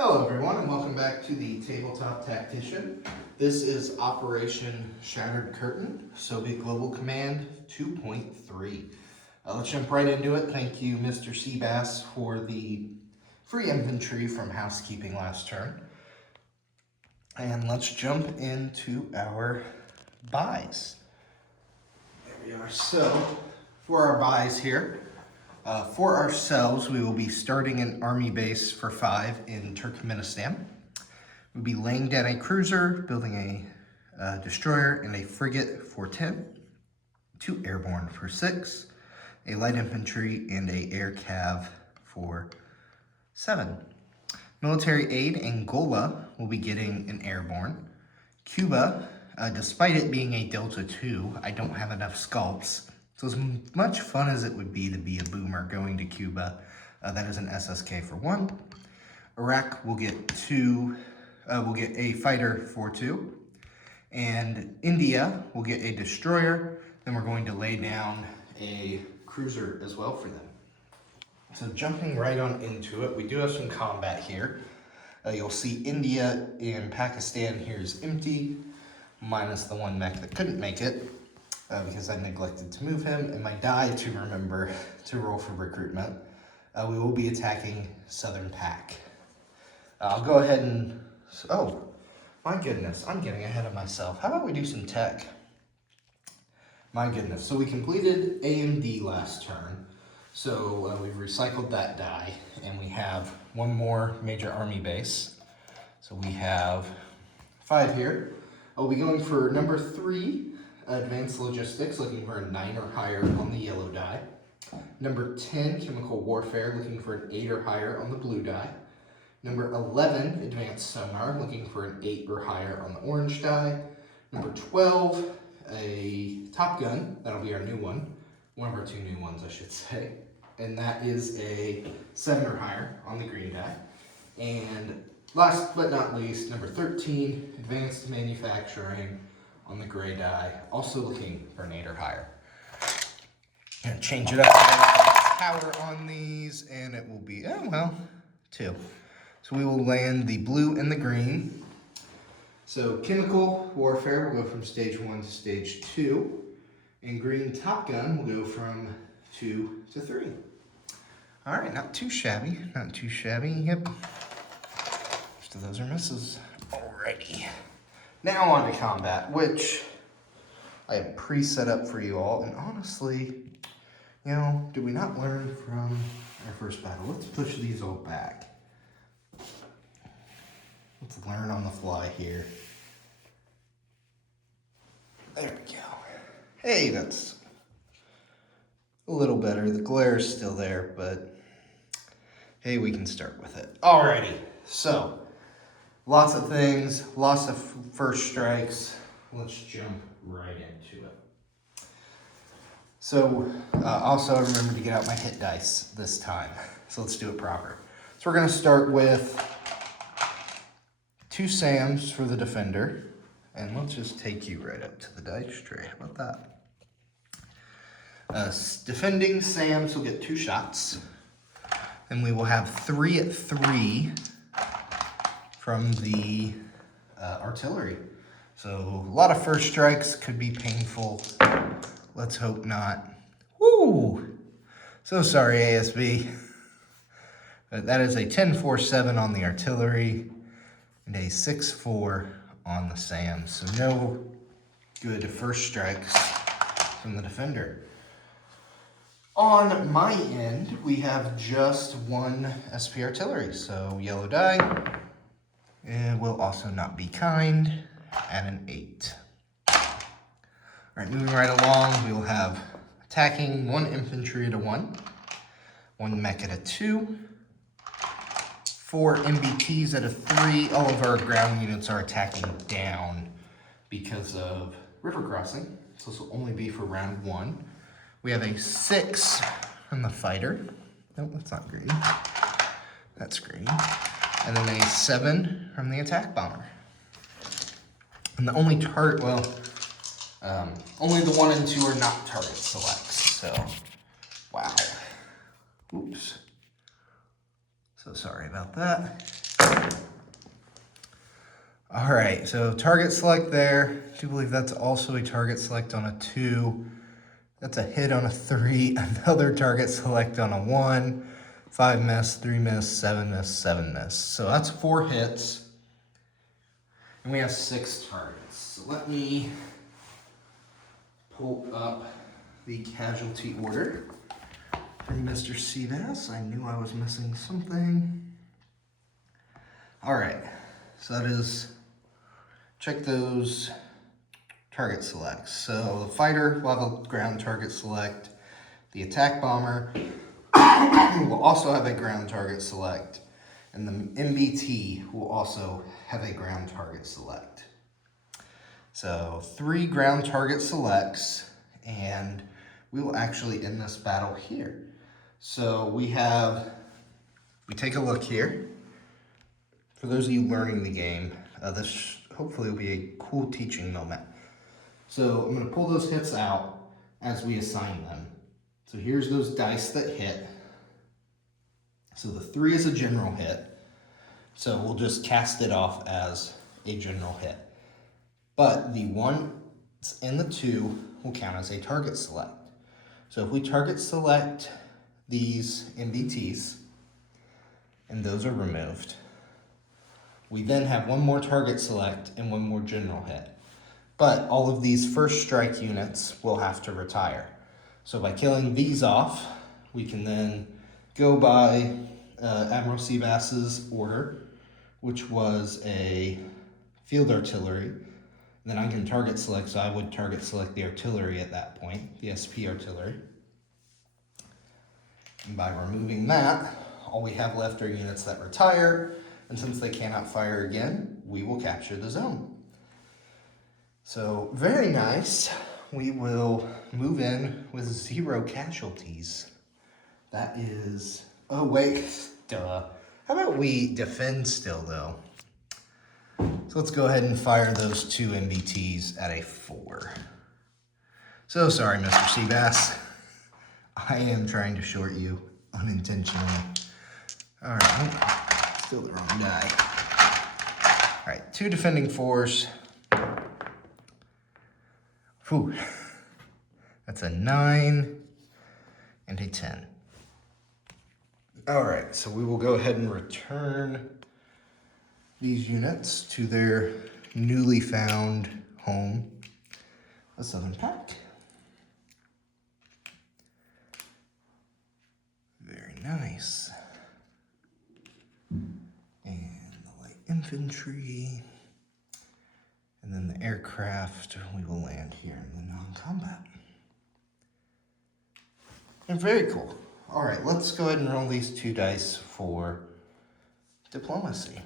Hello everyone and welcome back to the Tabletop Tactician. This is Operation Shattered Curtain, Soviet Global Command 2.3. Let's jump right into it. Thank you Mr. Seabass for the free infantry from housekeeping last turn. And let's jump into our buys. There we are. So for our buys here, for ourselves, we will be starting an army base for 5 in Turkmenistan. We'll be laying down a cruiser, building a destroyer, and a frigate for 10, 2 airborne for 6, a light infantry, and a air cav for 7. Military aid, Angola will be getting an airborne. Cuba, despite it being a Delta 2, I don't have enough scalps. So as much fun as it would be to be a boomer going to Cuba, that is an SSK for 1. Iraq will get a fighter for 2. And India will get a destroyer. Then we're going to lay down a cruiser as well for them. So jumping right on into it, we do have some combat here. You'll see India and Pakistan here is empty, minus the one mech that couldn't make it. Because I neglected to move him, and my die to remember to roll for recruitment. We will be attacking Southern Pact. I'll go ahead and... Oh, my goodness, I'm getting ahead of myself. How about we do some tech? My goodness, so we completed AMD last turn. So we've recycled that die, and we have one more major army base. So we have 5 here. I'll be going for number 3. Advanced Logistics, looking for a 9 or higher on the yellow die. Number 10, Chemical Warfare, looking for an 8 or higher on the blue die. Number 11, Advanced Sonar, looking for an 8 or higher on the orange die. Number 12, a Top Gun, that'll be our new one. One of our 2 new ones, I should say. And that is a 7 or higher on the green die. And last but not least, number 13, Advanced Manufacturing, on the gray die, also looking for an 8 or higher. Gonna change it up. Power on these, and it will be 2. So we will land the blue and the green. So Chemical Warfare will go from stage 1 to stage 2, and green Top Gun will go from 2 to 3. All right, not too shabby, not too shabby. Yep. Most of those are misses. Alrighty. Now on to combat, which I have pre-set up for you all, and honestly, did we not learn from our first battle? Let's push these all back. Let's learn on the fly here. There we go. Hey, that's a little better. The glare is still there, but hey, we can start with it. Alrighty, so lots of things, lots of first strikes. Let's jump right into it. So, also remember to get out my hit dice this time. So let's do it proper. So we're gonna start with 2 SAMs for the defender. And let's just take you right up to the dice tray. How about that? Defending SAMs will get 2 shots. And we will have 3 at 3 from the artillery. So a lot of first strikes, could be painful. Let's hope not. Woo! So sorry, ASB. But that is a 10-4-7 on the artillery and a 6-4 on the SAM. So no good first strikes from the defender. On my end, we have just 1 SP artillery. So yellow die. It will also not be kind at an 8. All right, moving right along, we will have attacking 1 infantry at a 1, 1 mech at a 2, 4 MBTs at a 3. All of our ground units are attacking down because of river crossing. So this will only be for round 1. We have a 6 from the fighter. Nope, that's not green. That's green. And then a 7 from the attack bomber. And the only target, only the 1 and 2 are not target selects. So, wow. Oops. So sorry about that. All right, so target select there. I do believe that's also a target select on a 2. That's a hit on a 3, another target select on a 1, 5 miss, 3 miss, 7 miss, 7 miss. So that's 4 hits. And we have 6 targets. So let me pull up the casualty order from Mr. Seabass. I knew I was missing something. All right, so that is, check those target selects. So the fighter will have a ground target select. The attack bomber will also have a ground target select. And the MBT will also have a ground target select. So 3 ground target selects, and we will actually end this battle here. So we take a look here. For those of you learning the game, this hopefully will be a cool teaching moment. So I'm going to pull those hits out as we assign them. So here's those dice that hit. So the 3 is a general hit. So we'll just cast it off as a general hit. But the 1 and the 2 will count as a target select. So if we target select these MBTs, and those are removed, we then have 1 more target select and 1 more general hit. But all of these first strike units will have to retire. So by killing these off, we can then go by Admiral Seabass's order, which was a field artillery. And then I can target select, so I would target select the artillery at that point, the SP artillery. And by removing that, all we have left are units that retire, and since they cannot fire again, we will capture the zone. So, very nice. We will move in with 0 casualties. That is, oh wait, duh. How about we defend still though? So let's go ahead and fire those 2 MBTs at a 4. So sorry, Mr. Seabass. I am trying to short you unintentionally. All right, still the wrong die. All right, 2 defending 4s. Whew. That's a 9 and a 10. All right, so we will go ahead and return these units to their newly found home, the Southern Pact. Very nice. And the light infantry. And then the aircraft, we will land here in the non-combat. And very cool. All right, let's go ahead and roll these 2 dice for diplomacy.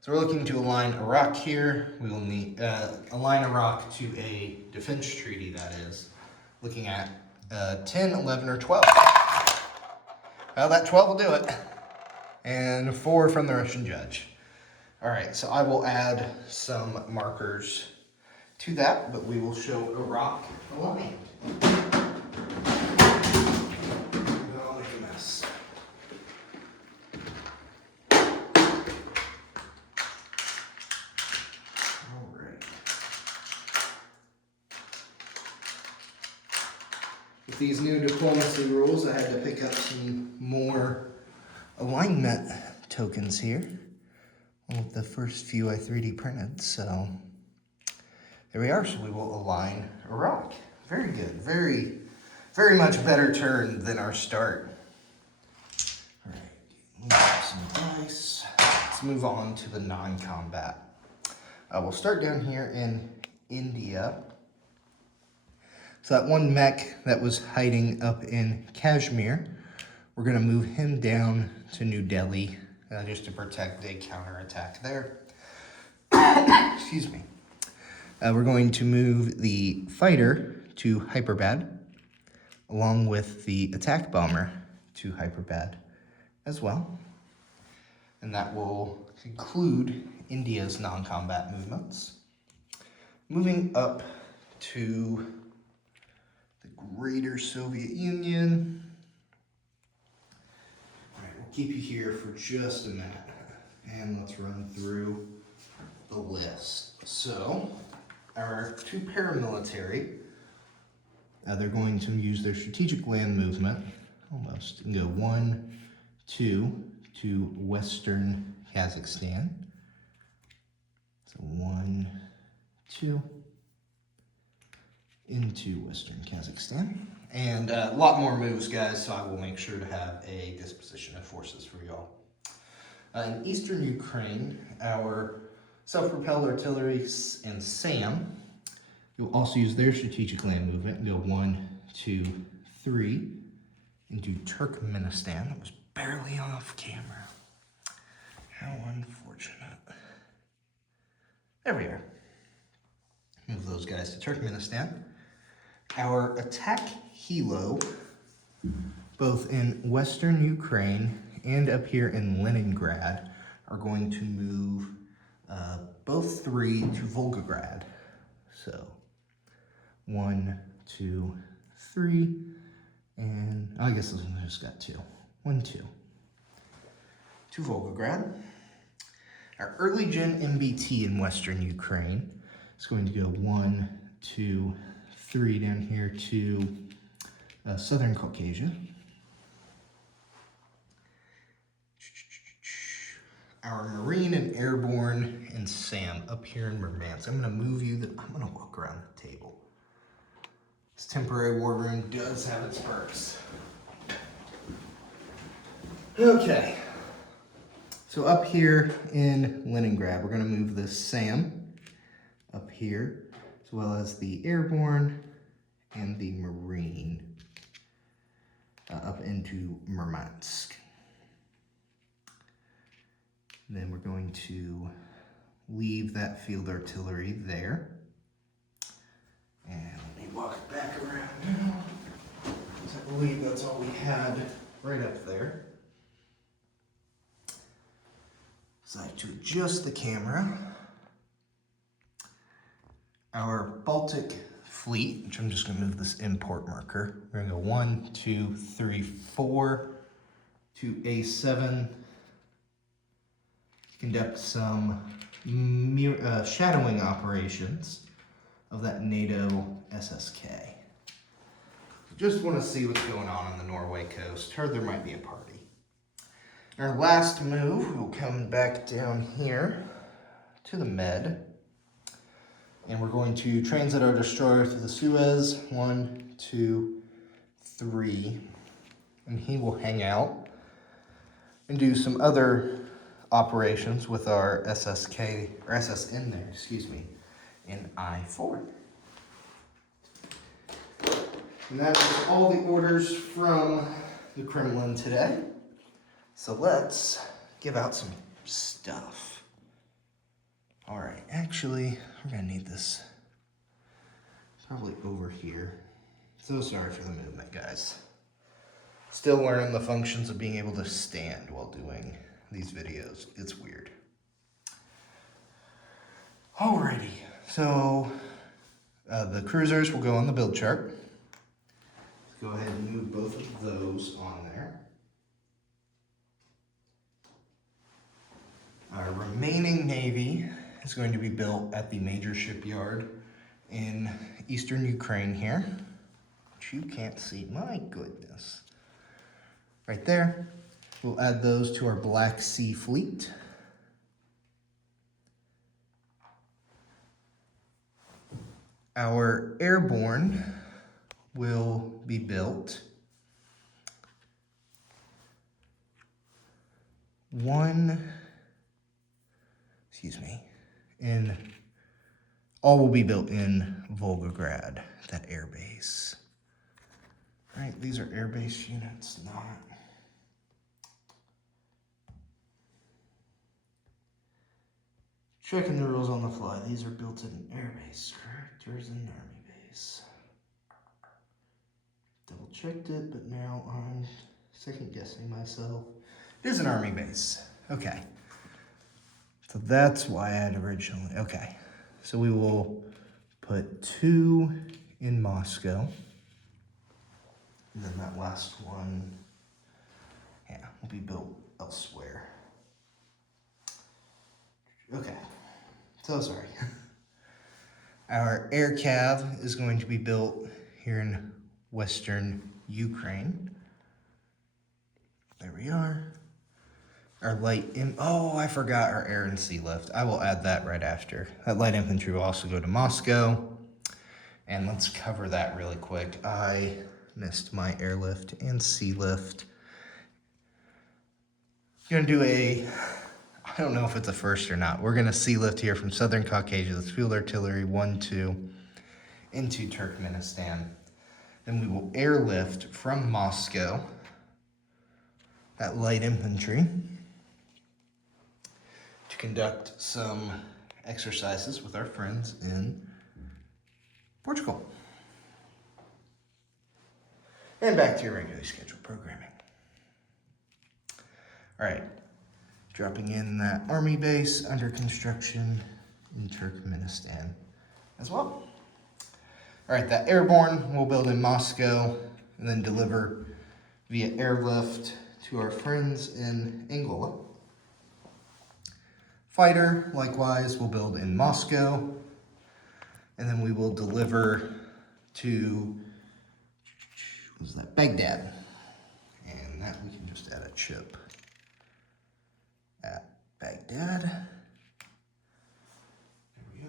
So we're looking to align Iraq here. We will need align Iraq to a defense treaty, that is. Looking at 10, 11, or 12. Well, that 12 will do it. And 4 from the Russian judge. All right, so I will add some markers to that, but we will show Iraq aligned. Oh, look at this. All right. With these new diplomacy rules, I had to pick up some more alignment tokens here. One of the first few I 3D printed, so there we are. So we will align Iraq. Very good. Very, very much better turn than our start. All right, move up some dice. Let's move on to the non-combat. We'll start down here in India. So that 1 mech that was hiding up in Kashmir, we're going to move him down to New Delhi. Just to protect a counterattack there. Excuse me. We're going to move the fighter to Hyperbad, along with the attack bomber to Hyperbad as well. And that will conclude India's non-combat movements. Moving up to the Greater Soviet Union. keep you here for just a minute. And let's run through the list. So, our two paramilitary, they're going to use their strategic land movement, almost, and go 1, 2 to Western Kazakhstan. So 1, 2 into Western Kazakhstan. And a lot more moves, guys, so I will make sure to have a disposition of forces for y'all. In eastern Ukraine, our self-propelled artillery and SAM, you'll also use their strategic land movement and go 1, 2, 3 into Turkmenistan. That was barely off camera. How unfortunate. There we are. Move those guys to Turkmenistan. Our attack helo, both in Western Ukraine and up here in Leningrad, are going to move both 3 to Volgograd. So 1, 2, 3, and I guess this one just got 2. 1, 2. To Volgograd. Our early gen MBT in Western Ukraine is going to go 1, 2, 3 down here to Southern Caucasia. Our Marine and Airborne and SAM up here in Murmansk. I'm going to move you. I'm going to walk around the table. This temporary war room does have its perks. Okay. So up here in Leningrad, we're going to move the SAM up here, as well as the Airborne and the Marine up into Murmansk. Then we're going to leave that field artillery there. And let me walk back around now, because I believe that's all we had right up there. So I have to adjust the camera. Our Baltic fleet, which I'm just going to move this import marker. We're going to go 1, 2, 3, 4 to A7. Conduct some shadowing operations of that Nato SSK. Just want to see what's going on the Norway coast. Heard there might be a party. Our last move, we'll come back down here to the Med. And we're going to transit our destroyer through the Suez. 1, 2, 3. And he will hang out and do some other operations with our SSK, or SSN there, excuse me, in I-4. And that is all the orders from the Kremlin today. So let's give out some stuff. All right, actually, we're gonna need this probably over here. So sorry for the movement, guys. Still learning the functions of being able to stand while doing these videos. It's weird. Alrighty, so the cruisers will go on the build chart. Let's go ahead and move both of those on there. Our remaining Navy is going to be built at the major shipyard in eastern Ukraine here, which you can't see, my goodness. Right there. We'll add those to our Black Sea fleet. Our airborne will be built all will be built in Volgograd, that air base. Right, these are air base units, not. Checking the rules on the fly. These are built in air base, correct? Or is it an army base? Double checked it, but now I'm second guessing myself. It is an army base. Okay. So that's why I had originally. Okay. So we will put 2 in Moscow. And then that last one, yeah, will be built elsewhere. Okay, so sorry. Our air cav is going to be built here in Western Ukraine. There we are. Our oh, I forgot our air and sea lift. I will add that right after. That light infantry will also go to Moscow. And let's cover that really quick. I missed my airlift and sea lift. Gonna do I don't know if it's a first or not. We're gonna sea lift here from Southern Caucasia. That's Field Artillery 1-2 into Turkmenistan. Then we will airlift from Moscow that light infantry to conduct some exercises with our friends in Portugal. And back to your regularly scheduled programming. All right, dropping in that army base under construction in Turkmenistan as well. All right, that airborne we'll build in Moscow and then deliver via airlift to our friends in Angola. Fighter, likewise, we'll build in Moscow, and then we will deliver to, what was that, Baghdad. And that we can just add a chip at Baghdad. There we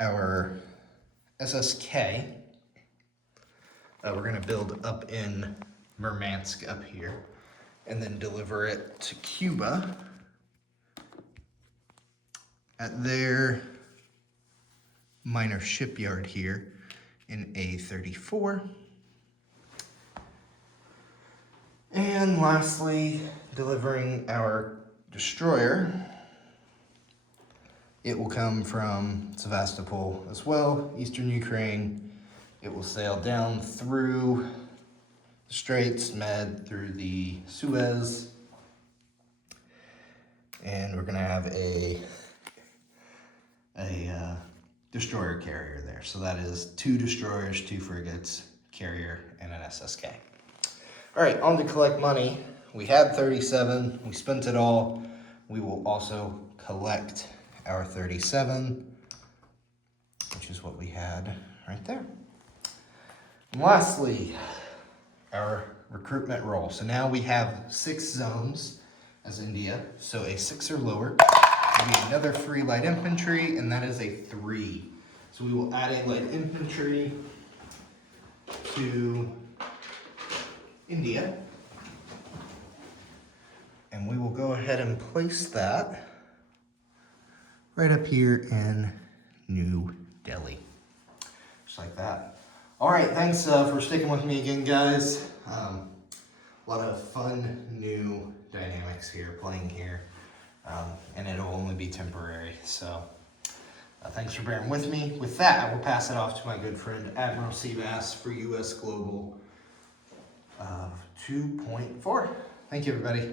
are. Our SSK, we're gonna build up in Murmansk up here, and then deliver it to Cuba at their minor shipyard here in A34. And lastly, delivering our destroyer. It will come from Sevastopol as well, Eastern Ukraine. It will sail down through the Straits, Med, through the Suez. And we're gonna have a destroyer carrier there. So that is 2 destroyers, 2 frigates, carrier, and an SSK. All right, on to collect money. We had 37, we spent it all. We will also collect our 37, which is what we had right there. And lastly, our recruitment roll. So now we have 6 zones as India. So a 6 or lower will be another free light infantry, and that is a 3. So we will add a light infantry to India. And we will go ahead and place that right up here in New Delhi. Just like that. All right, thanks for sticking with me again, guys. A lot of fun new dynamics here, playing here. And it'll only be temporary, so thanks for bearing with me. With that, I will pass it off to my good friend Admiral Seabass for US Global 2.4. Thank you, everybody.